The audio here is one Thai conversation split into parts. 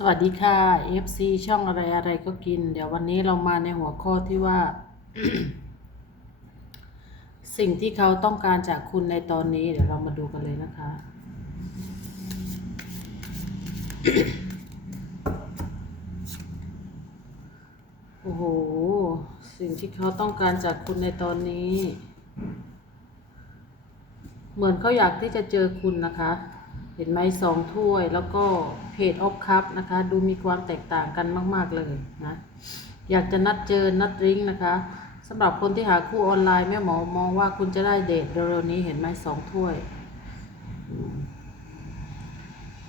สวัสดีค่ะ FC ช่องอะไรอะไรก็กิน เดี๋ยววันนี้เรามาในหัวข้อที่ว่า สิ่งที่เขาต้องการจากคุณในตอนนี้ เดี๋ยวเรามาดูกันเลยนะคะ โอ้โห สิ่งที่เขาต้องการจากคุณในตอนนี้ เหมือนเขาอยากที่จะเจอคุณนะคะ เห็นไหมสองถ้วยแล้วก็ เพจออฟคัพนะคะ ดูมีความแตกต่างกันมาก ๆ เลยนะ อยากจะนัดเจอ นัดริ้งนะคะสำหรับคนที่หาคู่ออนไลน์แม่หมอมองว่าคุณจะได้เดทเร็วๆนี้เห็นไหมสองถ้วย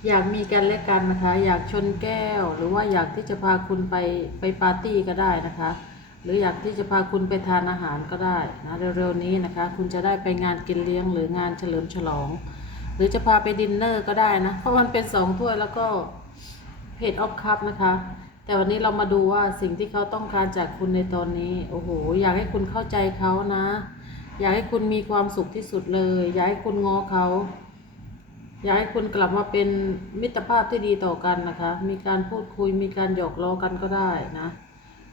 อยากมีกันและกันนะคะ อยากชนแก้ว หรือว่าอยากที่จะพาคุณไปไปปาร์ตี้ก็ได้นะคะ หรืออยากที่จะพาคุณไปทานอาหารก็ได้นะเร็วๆนี้นะคะ คุณจะได้ไปงานกินเลี้ยงหรืองานเฉลิมฉลอง รือจะพาไปดินเนอร์ก็ได้นะ เพราะมันเป็นสองถ้วยแล้วก็เพจออฟคัพนะคะ แต่วันนี้เรามาดูว่าสิ่งที่เขาต้องการจากคุณในตอนนี้ โอ้โห อยากให้คุณเข้าใจเขานะ อยากให้คุณมีความสุขที่สุดเลย อยากให้คุณงอเขา อยากให้คุณกลับมาเป็นมิตรภาพที่ดีต่อกันนะคะ มีการพูดคุย มีการหยอกล้อกันก็ได้นะ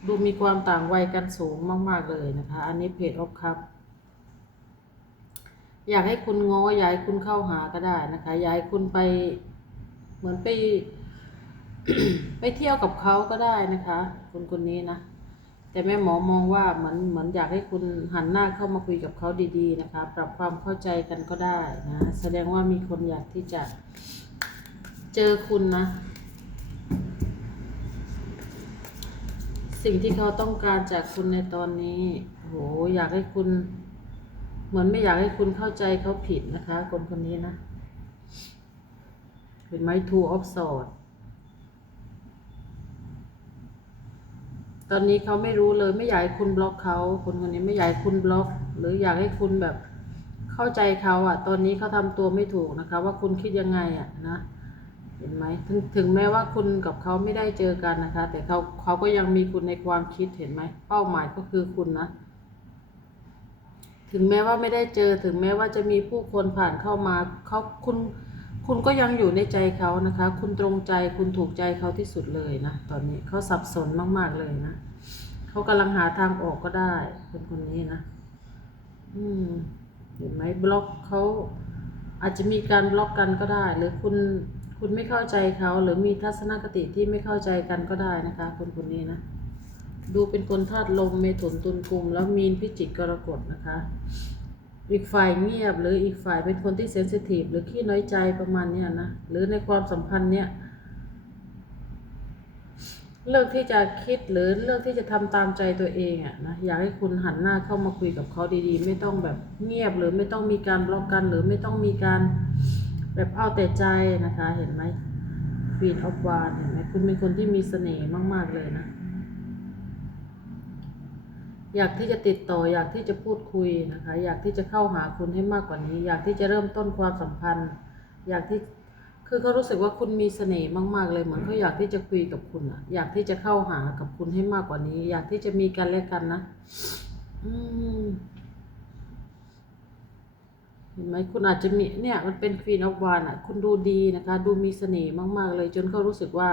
ดูมีความต่างวัยกันสูงมาก ๆเลยนะคะ อันนี้เพจออฟคัพ อยากให้คุณง้ออยากให้คุณเข้าหาก็ได้นะคะอยากให้คุณไปเหมือนไป ไปเที่ยวกับเขาก็ได้นะคะ คนคนนี้นะแต่แม่หมอมองว่าเหมือนเหมือนอยากให้คุณหันหน้าเข้ามาคุยกับเขาดีๆนะคะ ปรับความเข้าใจกันก็ได้นะแสดงว่ามีคนอยากที่จะเจอคุณนะ สิ่งที่เขาต้องการจากคุณในตอนนี้โหอยากให้คุณ เหมือนไม่อยากให้คุณเข้าใจเขาผิดนะคะ คนคนนี้นะ เห็นไหม two of swords ตอนนี้เขาไม่รู้เลยไม่อยากให้คุณบล็อกเขาคนคนนี้ไม่อยากให้คุณบล็อก หรืออยากให้คุณแบบเข้าใจเขาอะตอนนี้เขาทำตัวไม่ถูกนะคะ ว่าคุณคิดยังไงอะนะเห็นไหมถึงถึงแม้ว่าคุณกับเขาไม่ได้เจอกันนะคะ แต่เขาเขาก็ยังมีคุณในความคิดเห็นไหมเป้าหมายก็คือคุณนะ ถึงแม้ว่าไม่ได้เจอถึงแม้ว่าจะมีผู้คนผ่านเข้ามาเขาคุณคุณก็ยังอยู่ในใจเขานะคะ คุณตรงใจคุณถูกใจเขาที่สุดเลยนะ ตอนนี้เขาสับสนมากๆเลยนะเขากำลังหาทางออกก็ได้คนคนนี้นะ อืมเห็นไหมบล็อกเขาอาจจะมีการบล็อกกันก็ได้ หรือคุณคุณไม่เข้าใจเขาหรือมีทัศนคติที่ไม่เข้าใจกันก็ได้นะคะ คนคนนี้นะ ดูเป็นคนธาตุลมเมถุนตุลกุม แล้วมีนพิจิกกรกฎนะคะ อีกฝ่ายเงียบหรืออีกฝ่ายเป็นคนที่เซนซิทีฟหรือขี้น้อยใจประมาณเนี้ยนะ หรือในความสัมพันธ์เนี้ยเลือกที่จะคิดหรือเลือกที่จะทำตามใจตัวเองอะนะอยากให้คุณหันหน้าเข้ามาคุยกับเขาดีๆ ไม่ต้องแบบเงียบหรือไม่ต้องมีการบล็อกกัน หรือไม่ต้องมีการแบบเอาแต่ใจนะคะ เห็นไหมฟีนออฟวานเห็นไหมคุณเป็นคนที่มีเสน่ห์มากๆเลยนะ อยากที่จะติดต่ออยากที่จะพูดคุยนะคะ อยากที่จะเข้าหาคุณให้มากกว่านี้ อยากที่จะเริ่มต้นความสัมพันธ์ อยากที่คือเขารู้สึกว่าคุณมีเสน่ห์มากๆเลยเหมือนเขาอยากที่จะคุยกับคุณอะอยากที่จะเข้าหากับคุณให้มากกว่านี้ อยากที่จะมีกันและกันนะอืมเห็นไหมคุณอาจจะมีเนี่ย มันเป็นควีนออฟวานอะคุณดูดีนะคะ ดูมีเสน่ห์มากๆเลย จนเขารู้สึกว่า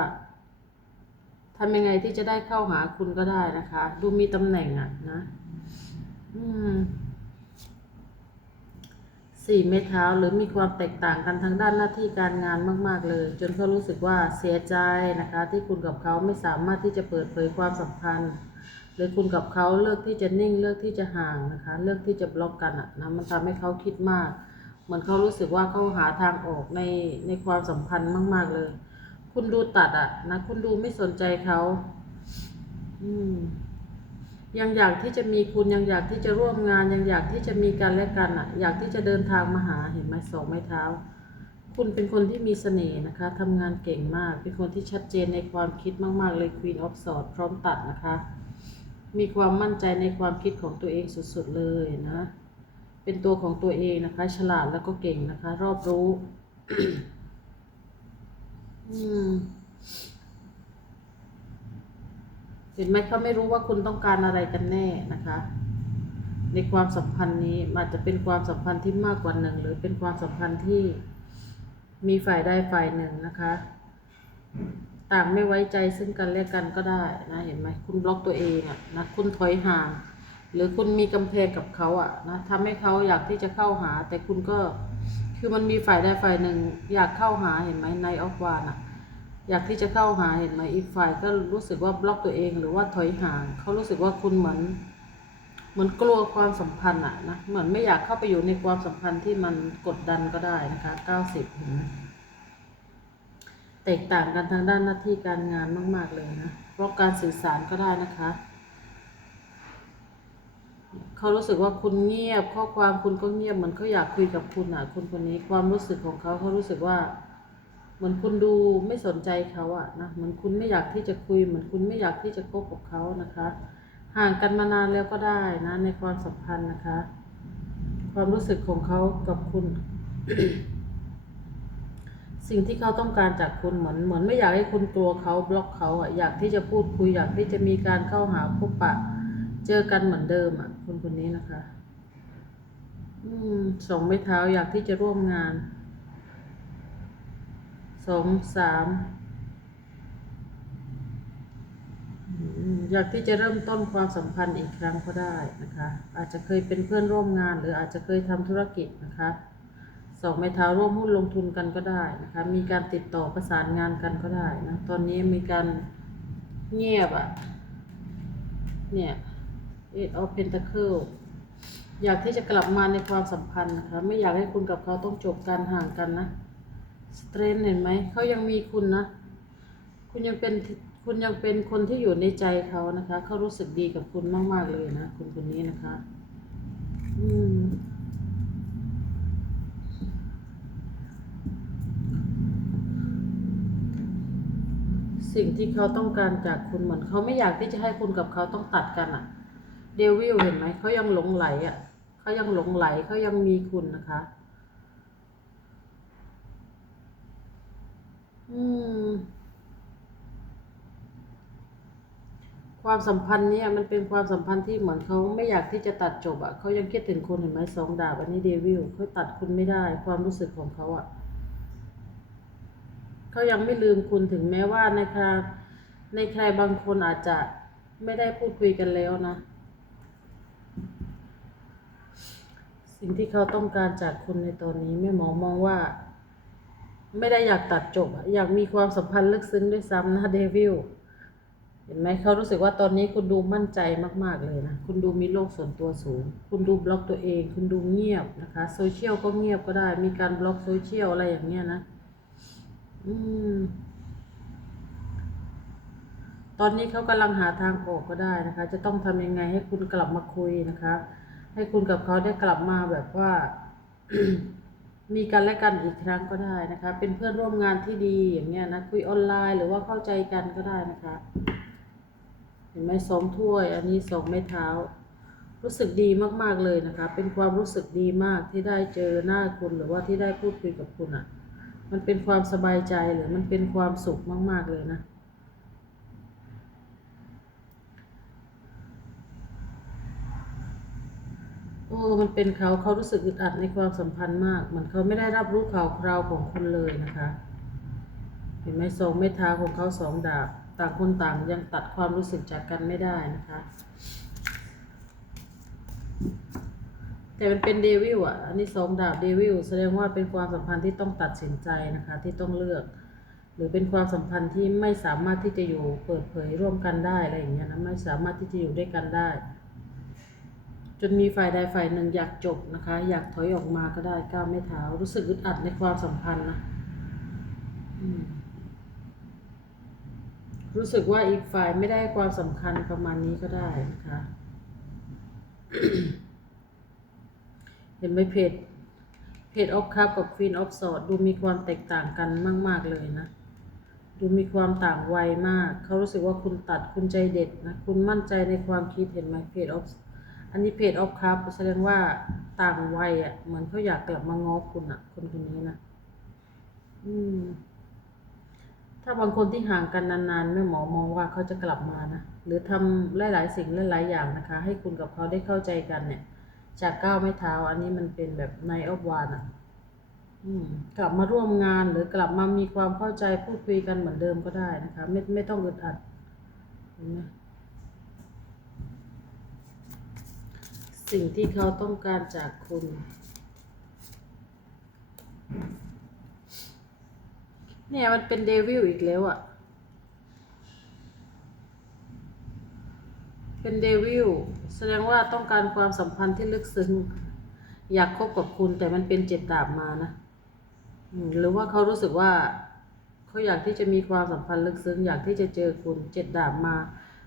ทำยังไงที่จะได้เข้าหาคุณก็ได้นะคะ ดูมีตำแหน่งอะนะอืมสี่เมตรเท้าหรือมีความแตกต่างกันทางด้านหน้าที่การงานมาก ๆ เลย จนเขารู้สึกว่าเสียใจนะคะ ที่คุณกับเขาไม่สามารถที่จะเปิดเผยความสัมพันธ์หรือคุณกับเขาเลือกที่จะนิ่งเลือกที่จะห่างนะคะ เลือกที่จะบล็อกกันอะนะมันทำให้เขาคิดมาก เหมือนเขารู้สึกว่าเขาหาทางออกในในความสัมพันธ์มาก ๆเลย คุณดูตัดอะนะคุณดูไม่สนใจเขาอืมยังอยากที่จะมีคุณยังอยากที่จะร่วมงาน ยังอยากที่จะมีกันและกันอะอยากที่จะเดินทางมาหาเห็นไหมสองไม้เท้า คุณเป็นคนที่มีเสน่ห์นะคะทำงานเก่งมาก เป็นคนที่ชัดเจนในความคิดมาก ๆ เลย Queen of Swords พร้อมตัดนะคะ มีความมั่นใจในความคิดของตัวเองสุด ๆ เลยนะ เป็นตัวของตัวเองนะคะ ฉลาดแล้วก็เก่งนะคะ รอบรู้ เห็นไหมเขาไม่รู้ว่าคุณต้องการอะไรกันแน่นะคะ ในความสัมพันธ์นี้อาจจะเป็นความสัมพันธ์ที่มากกว่าหนึ่งหรือเป็นความสัมพันธ์ที่มีฝ่ายใดฝ่ายหนึ่งนะคะ ต่างไม่ไว้ใจซึ่งกันและกันก็ได้นะเห็นไหมคุณบล็อกตัวเองอะนะคุณถอยห่าง หรือคุณมีกำแพงกับเขาอะนะทำให้เขาอยากที่จะเข้าหา แต่คุณก็ คือมันมีฝ่ายใดฝ่ายหนึ่ง อยากเข้าหาเห็นไหมในออฟวานอะอยากที่จะเข้าหาเห็นไหมอีกฝ่ายก็รู้สึกว่าบล็อกตัวเองหรือว่าถอยห่างเขารู้สึกว่าคุณเหมือนเหมือนกลัวความสัมพันธ์อะนะเหมือนไม่อยากเข้าไปอยู่ในความสัมพันธ์ที่มันกดดันก็ได้นะคะเก้าสิบเห็นไหมแตกต่างกันทางด้านหน้าที่การงานมาก ๆ เลยนะ เพราะการสื่อสารก็ได้นะคะ เขารู้สึกว่าคุณเงียบ ข้อความคุณก็เงียบเหมือนเขาอยากคุยกับคุณอะคุณคนนี้ความรู้สึกของเขาเขารู้สึกว่า เหมือนคุณดูไม่สนใจเขาอะนะเหมือนคุณไม่อยากที่จะคุย เหมือนคุณไม่อยากที่จะคบกับเขานะคะ ห่างกันมานานแล้วก็ได้นะ ในความสัมพันธ์นะคะ ความรู้สึกของเขากับคุณสิ่งที่เขาต้องการจากคุณเหมือนเหมือนไม่อยากให้คุณกลัวเขาบล็อกเขาอะอยากที่จะพูดคุยอยากที่จะมีการเข้าหาพบปะ เจอกันเหมือนเดิมอะคนคนนี้นะคะ อืมสองไม้เท้าอยากที่จะร่วมงาน สองสามอยากที่จะเริ่มต้นความสัมพันธ์อีกครั้งก็ได้นะคะ อาจจะเคยเป็นเพื่อนร่วมงาน หรืออาจจะเคยทำธุรกิจนะคะสองไม้เท้าร่วมหุ้นลงทุนกันก็ได้นะคะ มีการติดต่อประสานงานกันก็ได้นะ ตอนนี้มีการเงียบอะ เนี่ย Eight of Pentacle อยากที่จะกลับมาในความสัมพันธ์นะคะ ไม่อยากให้คุณกับเขาต้องจบการห่างกันนะสเตรนเห็นไหม เขายังมีคุณนะ คุณยังเป็นคุณยังเป็นคนที่อยู่ในใจเขานะคะ เขารู้สึกดีกับคุณมาก ๆ เลยนะคุณคนนี้นะคะ อืมสิ่งที่เขาต้องการจากคุณเหมือนเขาไม่อยากที่จะให้คุณกับเขาต้องตัดกันอะ เดวิลเห็นไหมเขายังหลงไหลอะเขายังหลงไหลเขายังมีคุณนะคะ อืม ความสัมพันธ์เนี่ยมันเป็นความสัมพันธ์ที่เหมือนเขาไม่อยากที่จะตัดจบอะเขายังคิดถึงคุณเห็นไหมสองดาบอันนี้เดวิลเขาตัดคุณไม่ได้ ความรู้สึกของเขาอะเขายังไม่ลืมคุณถึงแม้ว่าในคราในใครบางคนอาจจะไม่ได้พูดคุยกันแล้วนะ สิ่งที่เขาต้องการจากคุณในตอนนี้แม่หมอมองว่า ไม่ได้อยากตัดจบอะอยากมีความสัมพันธ์ลึกซึ้งด้วยซ้ำนะเดวิลเห็นไหมเขารู้สึกว่าตอนนี้คุณดูมั่นใจมากๆเลยนะคุณดูมีโลกส่วนตัวสูง คุณดูบล็อกตัวเอง คุณดูเงียบนะคะโซเชียลก็เงียบก็ได้ มีการบล็อกโซเชียลอะไรอย่างเงี้ยนะ อืม ตอนนี้เขากำลังหาทางออกก็ได้นะคะ จะต้องทำยังไงให้คุณกลับมาคุยนะคะ ให้คุณกับเขาได้กลับมาแบบว่า มีกันและกันอีกครั้งก็ได้นะคะ เป็นเพื่อนร่วมงานที่ดีอย่างเงี้ยนะคุยออนไลน์หรือว่าเข้าใจกันก็ได้นะคะ เห็นไหมสองถ้วย อันนี้สองไม้เท้า รู้สึกดีมากๆเลยนะคะ เป็นความรู้สึกดีมากที่ได้เจอหน้าคุณหรือว่าที่ได้พูดคุยกับคุณอะ่ะ มันเป็นความสบายใจหรือมันเป็นความสุขมาก ๆเลยนะ โอ้มันเป็นเขาเขารู้สึกอึดอัดในความสัมพันธ์มาก เหมือนเขาไม่ได้รับรู้ข่าวคราวของคุณเลยนะคะ เห็นไหมสองเมตาของเขาสองดาบต่างคนต่างยังตัดความรู้สึกจากกันไม่ได้นะคะ แต่มันเป็นเดวิลอะ อันนี้สองดาบเดวิลแสดงว่าเป็นความสัมพันธ์ที่ต้องตัดสินใจนะคะ ที่ต้องเลือก หรือเป็นความสัมพันธ์ที่ไม่สามารถที่จะอยู่เปิดเผยร่วมกันได้อะไรอย่างเงี้ยนะไม่สามารถที่จะอยู่ด้วยกันได้ นมีฝ่ายใดฝ่ายหนึ่งอยากจบนะคะ อยากถอยออกมาก็ได้ก้าวไม่เท้า รู้สึกอึดอัดในความสัมพันธ์นะรู้สึกว่าอีกฝ่ายไม่ได้ความสำคัญประมาณนี้ก็ได้นะคะ เห็นไหมเพจเพจออฟคัพกับควีนออฟสอดดูมีความแตกต่างกันมาก ๆ เลยนะ ดูมีความต่างวัยมาก เขารู้สึกว่าคุณตัดคุณใจเด็ดนะ คุณมั่นใจในความคิดเห็นไหมเพจออฟ อันนี้เพจออฟคัพแสดงว่าต่างวัยอะ เหมือนเขาอยากกลับมาง้อคุณอะ คนคนนี้นะอืม ถ้าบางคนที่ห่างกันนานๆแม่หมอมองว่าเขาจะกลับมานะหรือทำหลายๆสิ่งหลายๆอย่างนะคะ ให้คุณกับเขาได้เข้าใจกันเนี่ย จากก้าวไม่เท้า อันนี้มันเป็นแบบในออฟวานอะกลับมาร่วมงานหรือกลับมามีความเข้าใจพูดคุยกันเหมือนเดิมก็ได้นะคะ ไม่ไม่ต้องอึดอัดเห็นไหม สิ่งที่เขาต้องการจากคุณ เนี่ยมันเป็นเดวิลอีกแล้วอะ่ะ เป็นเดวิลแสดงว่าต้องการความสัมพันธ์ที่ลึกซึ้ง อยากคบกับคุณแต่มันเป็นเจ็ดดาบมานะ หรือว่าเขารู้สึกว่า เขาอยากที่จะมีความสัมพันธ์ลึกซึ้ง อยากที่จะเจอคุณเจ็ดดาบมา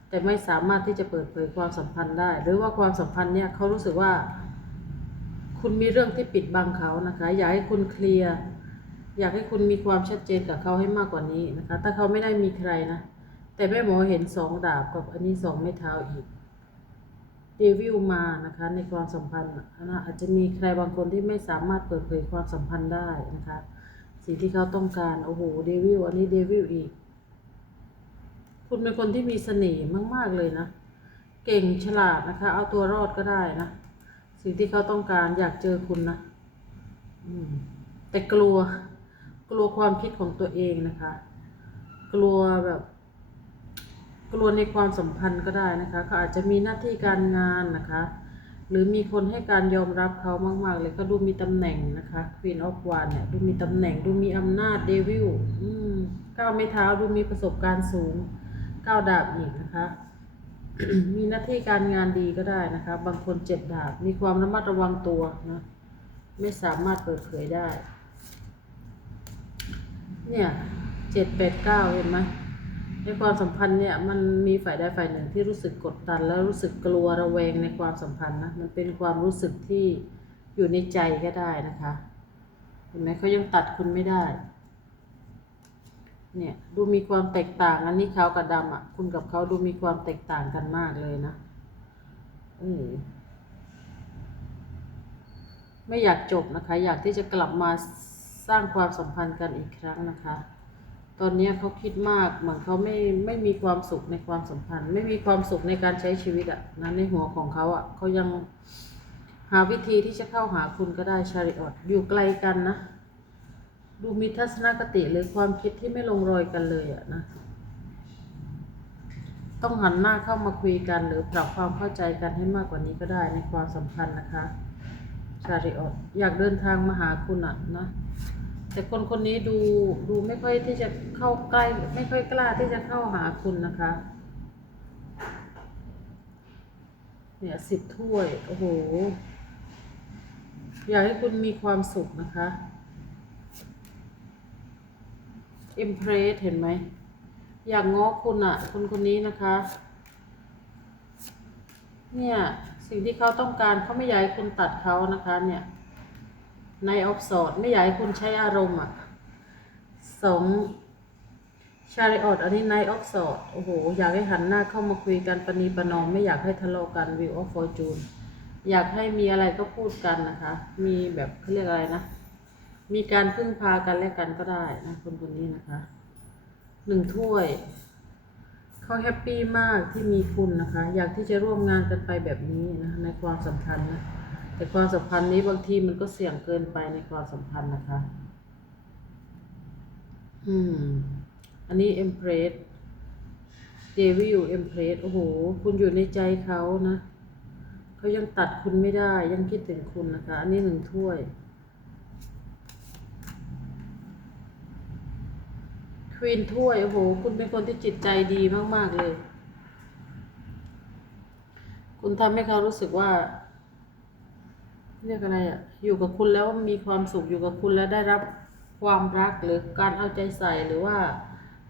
แต่ไม่สามารถที่จะเปิดเผยความสัมพันธ์ได้ หรือว่าความสัมพันธ์เนี่ยเขารู้สึกว่า คุณมีเรื่องที่ปิดบังเขานะคะ อยากให้คุณเคลียร์อยากให้คุณมีความชัดเจนกับเขาให้มากกว่านี้นะคะ ถ้าเขาไม่ได้มีใครนะ แต่แม่หมอเห็นสองดาบกับอันนี้สองไม้เท้าอีกเดวิลมานะคะ ในความสัมพันธ์นะอาจจะมีใครบางคนที่ไม่สามารถเปิดเผยความสัมพันธ์ได้นะคะ สิ่งที่เขาต้องการโอ้โหเดวิลอันนี้เดวิลอีก คุณเป็นคนที่มีเสน่ห์มาก ๆ เลยนะ เก่งฉลาดนะคะ เอาตัวรอดก็ได้นะ สิ่งที่เขาต้องการอยากเจอคุณนะแต่กลัว กลัวความคิดของตัวเองนะคะ กลัวแบบ กลัวในความสัมพันธ์ก็ได้นะคะเขาอาจจะมีหน้าที่การงานนะคะ หรือมีคนให้การยอมรับเขามาก ๆ เลยก็ดูมีตำแหน่งนะคะ Queen of w a n d เนี่ยดูมีตำแหน่ง ดูมีอำนาจเดวิลก้าวไม้เท้าดูมีประสบการณ์สูง ก้าดาบอีกนะคะ มีหน้าที่การงานดีก็ได้นะคะ บางคนเจ็ดดาบ มีความระมัดระวังตัวนะ ไม่สามารถเปิดเผยได้ เนี่ยเจ็ดแปดเก้าเห็นไหมในความสัมพันธ์เนี่ยมันมีฝ่ายใดฝ่ายหนึ่งที่รู้สึกกดดัน แล้วรู้สึกกลัวระแวงในความสัมพันธ์นะมันเป็นความรู้สึกที่อยู่ในใจก็ได้นะคะเห็นไหมเขายังตัดคุณไม่ได้ เนี่ยดูมีความแตกต่างอันนี้ขาวกับดำอะ คุณกับเขาดูมีความแตกต่างกันมากเลยนะเออไม่อยากจบนะคะ อยากที่จะกลับมาสร้างความสัมพันธ์กันอีกครั้งนะคะ ตอนนี้เขาคิดมากเหมือนเขาไม่ไม่มีความสุขในความสัมพันธ์ ไม่มีความสุขในการใช้ชีวิตอะนะในหัวของเขาอะเขายังหาวิธีที่จะเข้าหาคุณก็ได้ชาริออตอยู่ไกลกันนะ ดูมีทัศนคติหรือความคิดที่ไม่ลงรอยกันเลยอะนะต้องหันหน้าเข้ามาคุยกันหรือปรับความเข้าใจกันให้มากกว่านี้ก็ได้ในความสัมพันธ์นะคะชาริออตอยากเดินทางมาหาคุณอะนะแต่คนคนนี้ดูดูไม่ค่อยที่จะเข้าใกล้ ไม่ค่อยกล้าที่จะเข้าหาคุณนะคะเนี่ยสิบถ้วย โอ้โห อยากให้คุณมีความสุขนะคะ อิมเพรสเห็นไหม อยากง้อคุณอะคนคนนี้นะคะ เนี่ย สิ่งที่เขาต้องการเขาไม่อยากให้คุณตัดเขานะคะ เนี่ยในออฟสอดไม่อยากให้คุณใช้อารมณ์อะสองชาริออดอันนี้ในออฟสอดโอ้โห อยากให้หันหน้าเข้ามาคุยกันปณีประนอม ไม่อยากให้ทะเลาะกันวิวออฟฟอร์จูนอยากให้มีอะไรก็พูดกันนะคะ มีแบบเขาเรียกอะไรนะ มีการพึ่งพากันและกันก็ได้นะคนคนนี้นะคะหนึ่งถ้วยเขาแฮปปี้มากที่มีคุณนะคะ อยากที่จะร่วมงานกันไปแบบนี้นะในความสัมพันธ์นะแต่ความสัมพันธ์นี้บางทีมันก็เสี่ยงเกินไปในความสัมพันธ์นะคะ อืม อันนี้ Empress Devil Empress โอ้โห คุณอยู่ในใจเขานะ เขายังตัดคุณไม่ได้ ยังคิดถึงคุณนะคะ อันนี้หนึ่งถ้วย ควีนถ้วย โอ้โห คุณเป็นคนที่จิตใจดีมาก ๆ เลย คุณทำให้เขารู้สึกว่า เรียกอะไรอะอยู่กับคุณแล้วมีความสุขอยู่กับคุณแล้วได้รับความรักหรือการเอาใจใส่หรือว่า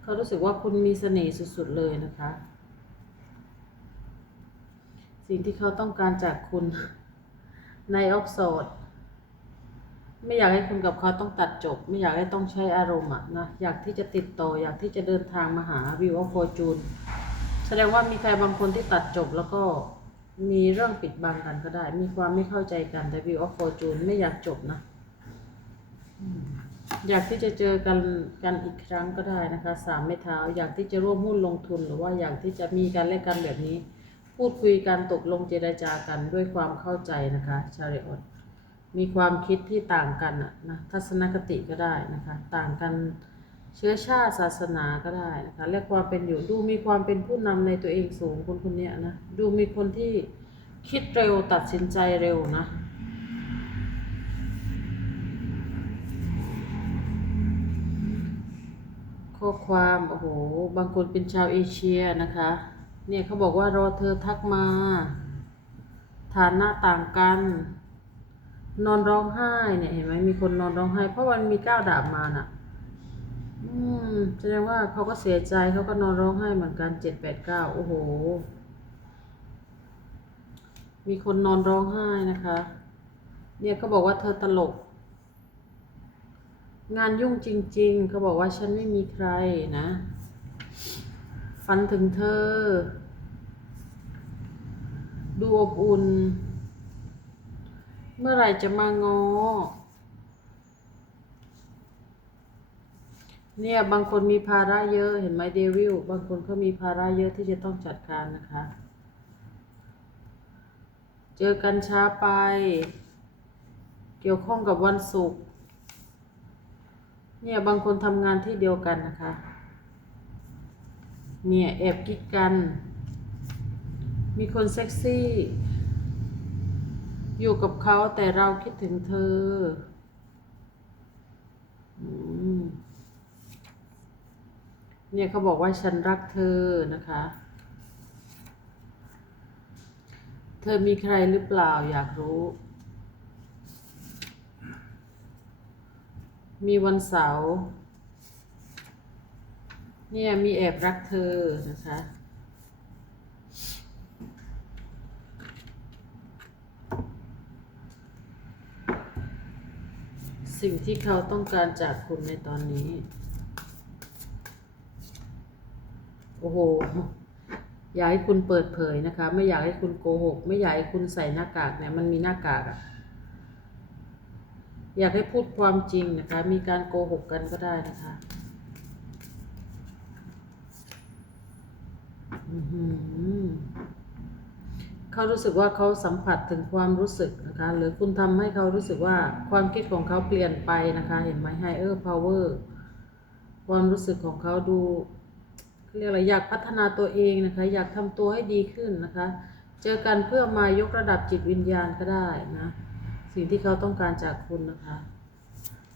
เขารู้สึกว่าคุณมีเสน่ห์สุด ๆ เลยนะคะ สิ่งที่เขาต้องการจากคุณในออฟโซด ไม่อยากให้คุณกับเขาต้องตัดจบ ไม่อยากให้ต้องใช้อารมณ์อะนะอยากที่จะติดต่ออยากที่จะเดินทางมาหาวิวออฟฟอร์จูนแสดงว่ามีใครบางคนที่ตัดจบแล้วก็มีเรื่องปิดบังกันก็ได้ มีความไม่เข้าใจกันแต่วิวออฟฟอร์จูนไม่อยากจบนะอยากที่จะเจอกันกันอีกครั้งก็ได้นะคะสามไม้เท้า อยากที่จะร่วมหุ้นลงทุนหรือว่าอยากที่จะมีการแลกกันแบบนี้ พูดคุยกันตกลงเจรจากันด้วยความเข้าใจนะคะชาริออต มีความคิดที่ต่างกันนะทัศนคติก็ได้นะคะ ต่างกันเชื้อชาติศาสนาก็ได้นะคะเรียกความเป็นอยู่ดูมีความเป็นผู้นำในตัวเองสูงคนคนนี้นะดูมีคนที่คิดเร็วตัดสินใจเร็วนะข้อความโอ้โหบางคนเป็นชาวเอเชียนะคะ เนี่ยเขาบอกว่ารอเธอทักมา ฐานะต่างกัน นอนร้องไห้เนี่ยเห็นไหมมีคนนอนร้องไห้ เพราะมันมีก้าวดาบมาน่ะ อืมแสดงว่าเขาก็เสียใจเขาก็นอนร้องไห้เหมือนกันเจ็ดแปดเก้าโอ้โห มีคนนอนร้องไห้นะคะ เนี่ยเขาบอกว่าเธอตลก งานยุ่งจริง ๆ เขาบอกว่าฉันไม่มีใครนะฝันถึงเธอ ดูอบอุ่น เมื่อไหร่จะมางอ เนี่ยบางคนมีภาระเยอะเห็นไหมเดวิลบางคนเขามีภาระเยอะที่จะต้องจัดการนะคะ เจอกันช้าไป เกี่ยวข้องกับวันศุกร์เนี่ยบางคนทำงานที่เดียวกันนะคะ เนี่ยแอบกิ๊กกัน มีคนเซ็กซี่ อยู่กับเขาแต่เราคิดถึงเธออเนี่ยเขาบอกว่าฉันรักเธอนะคะ เธอมีใครหรือเปล่าอยากรู้ มีวันเสาร์เนี่ยมีแอบรักเธอนะคะ สิ่งที่เขาต้องการจากคุณในตอนนี้ โอ้โห อยากให้คุณเปิดเผยนะคะ ไม่อยากให้คุณโกหก ไม่อยากให้คุณใส่หน้ากากเนี่ย มันมีหน้ากากอะอยากให้พูดความจริงนะคะ มีการโกหกกันก็ได้นะคะอือหือ เขารู้สึกว่าเขาสัมผัสถึงความรู้สึกนะคะ หรือคุณทำให้เขารู้สึกว่าความคิดของเขาเปลี่ยนไปนะคะ เห็นไหมไฮเออร์พาวเวอร์ความรู้สึกของเขาดูเขาเรียกอะไรอยากพัฒนาตัวเองนะคะ อยากทำตัวให้ดีขึ้นนะคะ เจอกันเพื่อมายกระดับจิตวิญญาณก็ได้นะ สิ่งที่เขาต้องการจากคุณนะคะ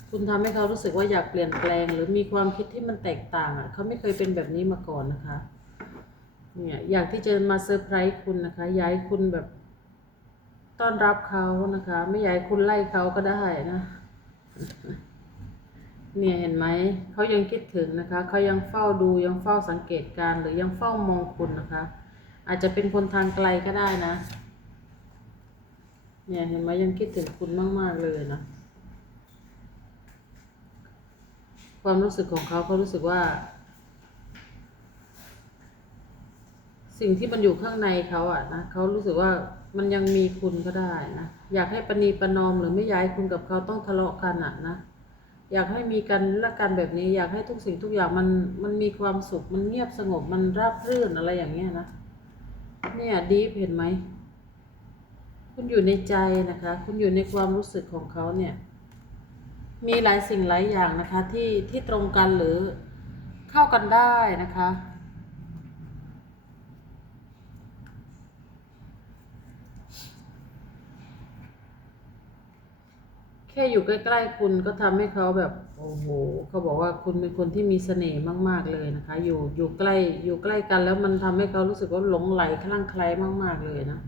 คุณทำให้เขารู้สึกว่าอยากเปลี่ยนแปลง หรือมีความคิดที่มันแตกต่างอะเขาไม่เคยเป็นแบบนี้มาก่อนนะคะ เนี่ยอยากที่จะมาเซอร์ไพรส์คุณนะคะอยากให้คุณแบบ ต้อนรับเขานะคะ ไม่อยากให้คุณไล่เขาก็ได้นะ เนี่ยเห็นไหมเขายังคิดถึงนะคะเขายังเฝ้าดูยังเฝ้าสังเกตการหรือยังเฝ้ามองคุณนะคะ อาจจะเป็นคนทางไกลก็ได้นะ เนี่ยเห็นไหมยังคิดถึงคุณมาก ๆ เลยนะ ความรู้สึกของเขาเขารู้สึกว่า สิ่งที่มันอยู่ข้างในเขาอะนะเขารู้สึกว่ามันยังมีคุณก็ได้นะอยากให้ปณีประนอมหรือไม่อยากให้คุณกับเขาต้องทะเลาะกันอะนะอยากให้มีกันละกันแบบนี้ อยากให้ทุกสิ่งทุกอย่างมันมันมีความสุขมันเงียบสงบมันราบรื่นอะไรอย่างเงี้ยนะเนี่ยดีเห็นไหมคุณอยู่ในใจนะคะ คุณอยู่ในความรู้สึกของเขาเนี่ย มีหลายสิ่งหลายอย่างนะคะที่ที่ตรงกันหรือเข้ากันได้นะคะ แค่อยู่ใกล้ๆคุณก็ทำให้เขาแบบโอ้โหเขาบอกว่าคุณเป็นคนที่มีเสน่ห์มากๆเลยนะคะ อยู่อยู่ใกล้อยู่ใกล้กันแล้วมันทำให้เขารู้สึกว่าหลงไหลคลั่งไคล้มาก ๆเลยนะ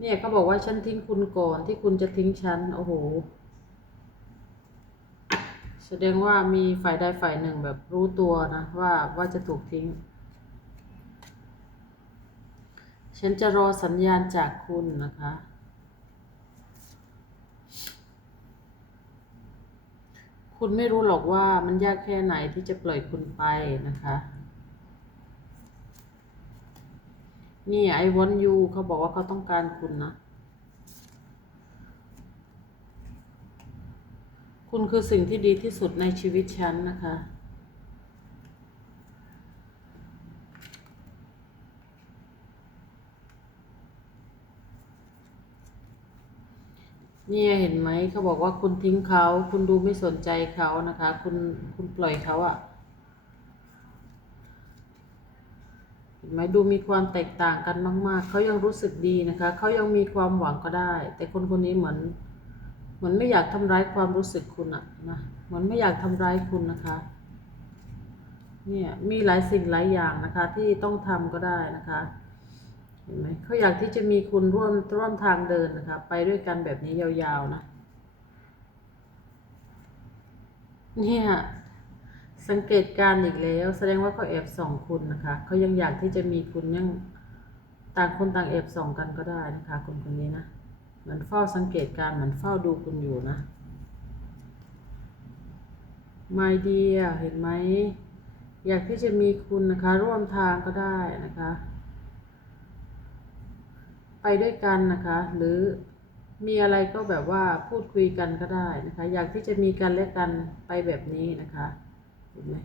เนี่ยเขาบอกว่าฉันทิ้งคุณก่อนที่คุณจะทิ้งฉันโอ้โห แสดงว่ามีฝ่ายใดฝ่ายหนึ่งแบบรู้ตัวนะว่าว่าจะถูกทิ้ง ฉันจะรอสัญญาณจากคุณนะคะ คุณไม่รู้หรอกว่ามันยากแค่ไหนที่จะปล่อยคุณไปนะคะ นี่ไอวอนยูเขาบอกว่าเขาต้องการคุณนะ คุณคือสิ่งที่ดีที่สุดในชีวิตฉันนะคะ เนี่ยเห็นไหมเขาบอกว่าคุณทิ้งเขา คุณดูไม่สนใจเขานะคะ คุณคุณปล่อยเขาอะเห็นไหมดูมีความแตกต่างกันมาก ๆ เขายังรู้สึกดีนะคะ เขายังมีความหวังก็ได้ แต่คนคนนี้เหมือน เหมือนไม่อยากทำร้ายความรู้สึกคุณอะนะเหมือนไม่อยากทำร้ายคุณนะคะเนี่ยมีหลายสิ่งหลายอย่างนะคะที่ต้องทำก็ได้นะคะ ห็นไหมเขาอยากที่จะมีคุณร่วมร่วมทางเดินนะคะ ไปด้วยกันแบบนี้ยาวๆนะ เนี่ยสังเกตการอีกแล้ว แสดงว่าเขาแอบส่องคุณนะคะเขายังอยากที่จะมีคุณยังต่างคนต่างแอบส่องกันก็ได้นะคะ คนคนนี้นะเหมือนเฝ้าสังเกตการเหมือนเฝ้าดูคุณอยู่นะ My dear เห็นไหมอยากที่จะมีคุณนะคะ ร่วมทางก็ได้นะคะ ไปด้วยกันนะคะ หรือมีอะไรก็แบบว่าพูดคุยกันก็ได้นะคะ อยากที่จะมีกันและกันไปแบบนี้นะคะเห็นไหม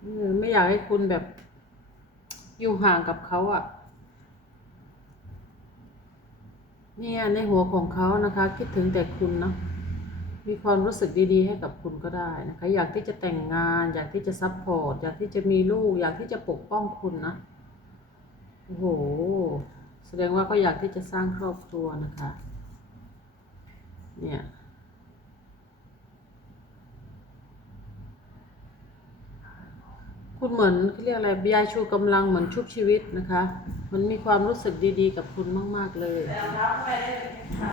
เออไม่อยากให้คุณแบบอยู่ห่างกับเขาอะ่ะเนี่ยในหัวของเขานะคะ คิดถึงแต่คุณเนาะมีความรู้สึกดีๆ ให้กับคุณก็ได้นะคะ อยากที่จะแต่งงาน อยากที่จะซัพพอร์ตอยากที่จะมีลูก อยากที่จะปกป้องคุณนะโอ้โห ดงว่าก็อยากที่จะสร้างครอบครัวนะคะ เนี่ย คุณเหมือนเขาเรียกอะไรยาชูกำลังเหมือนชุบชีวิตนะคะ มันมีความรู้สึกดีๆ กับคุณมาก ๆ เลย